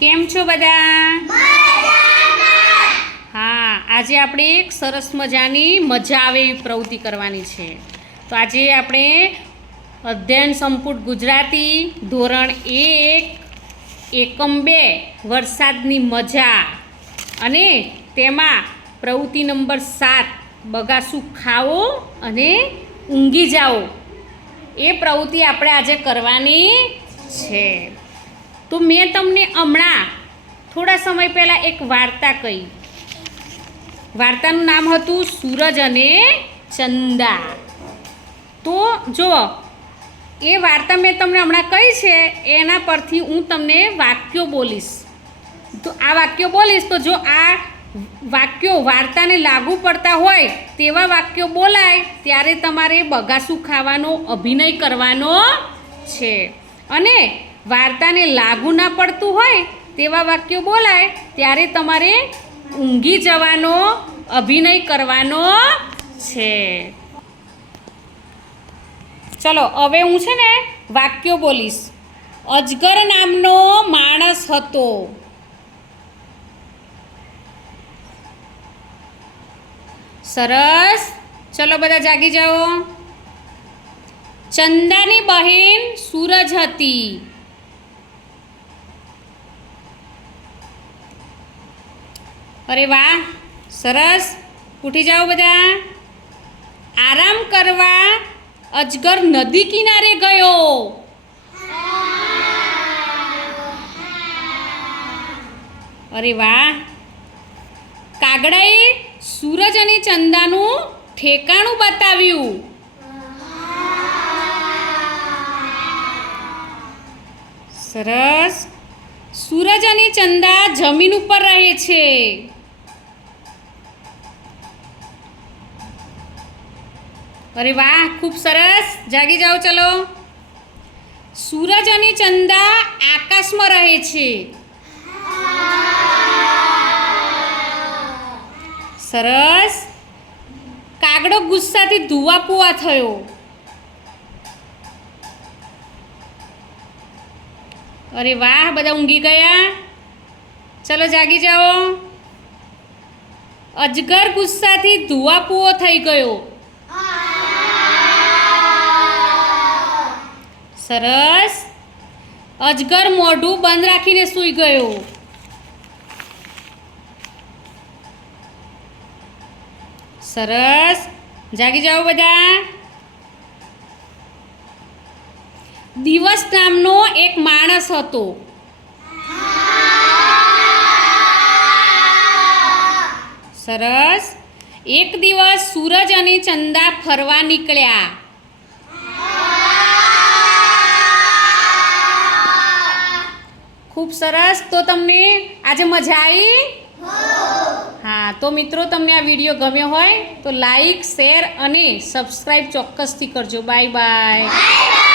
કેમ છો બધા? હા આજે આપણે એક સરસ મજાની મજા આવે એવી પ્રવૃત્તિ કરવાની છે. તો આજે આપણે અધ્યયન સંપુટ ગુજરાતી ધોરણ એક એકમ બે વરસાદની મજા. અને તેમાં પ્રવૃત્તિ નંબર સાત બગાસું ખાવો અને ઊંઘી જાઓ. એ પ્રવૃત્તિ આપણે આજે કરવાની છે. તો મેં તમને હમણાં થોડા સમય પહેલાં એક વાર્તા કહી. વાર્તાનું નામ હતું સૂરજ અને ચંદા. તો જુઓ, એ વાર્તા મેં તમને હમણાં કહી છે, એના પરથી હું તમને વાક્યો બોલીશ. તો આ વાક્યો બોલીશ તો જો આ વાક્યો વાર્તાને લાગુ પડતા હોય, તેવા વાક્યો બોલાય, ત્યારે તમારે બગાસું ખાવાનો, અભિનય કરવાનો છે. અને વાર્તાને લાગુ ના પડતું હોય તેવા વાક્યો બોલાય, ત્યારે તમારે ઊંઘી જવાનો, અભિનય કરવાનો છે. ચલો, હવે હું છે ને વાક્યો બોલીશ. અજગર નામનો માણસ હતો. સરસ. ચલો, બધા જાગી જાઓ. ચંદાની બહેન સૂરજ હતી. અરે વાહ, સરસ. ઉઠી જાઓ બધા. આરામ કરવા અજગર નદી કિનારે ગયો. અરે વાહ. કાગડાએ સૂરજ અને ચંદાનું ઠેકાણું બતાવ્યું. સરસ. સૂરજ અને ચંદા જમીન ઉપર રહે છે. અરે વાહ, ખૂબ સરસ. જાગી જાઓ, ચલો. સૂરજ અને ચંદા આકાશમાં રહે છે. સરસ. કાગડો ગુસ્સાથી ધુવા પુવા થયો. અરે વાહ, બધા ઊંઘી ગયા? ચલો જાગી જાઓ. અજગર ગુસ્સાથી ધુઆપુઓ થઈ ગયો. સરસ. અજગર મોઢું બંધ રાખીને સૂઈ ગયો. સરસ. જાગી જાઓ બધા. દિવસ નામનો એક માણસ હતો. સરસ. એક દિવસ સૂરજ અને ચંદા ફરવા નીકળ્યા. ખૂબ સરસ. તો તમને આજે મજા આવી? હા, તો મિત્રો તમને આ વીડિયો ગમ્યો હોય તો લાઈક, શેર અને સબસ્ક્રાઈબ ચોક્કસથી કરજો. Bye bye.